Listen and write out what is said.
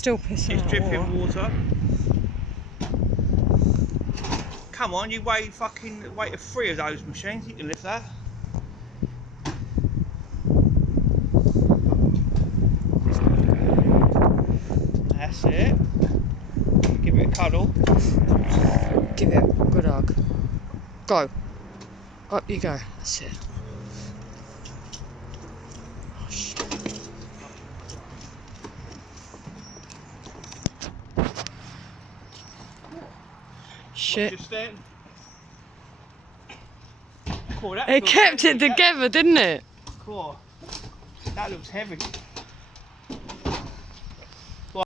still pissing It's out dripping water. water. Come on, you weigh fucking weight of 3 of those machines. You can lift that. That's it. Give it a cuddle. Give it a good hug. Go. Up you go. That's it. Oh, shit. Shit. Cool, It kept it together, didn't it? Cool. That looks heavy.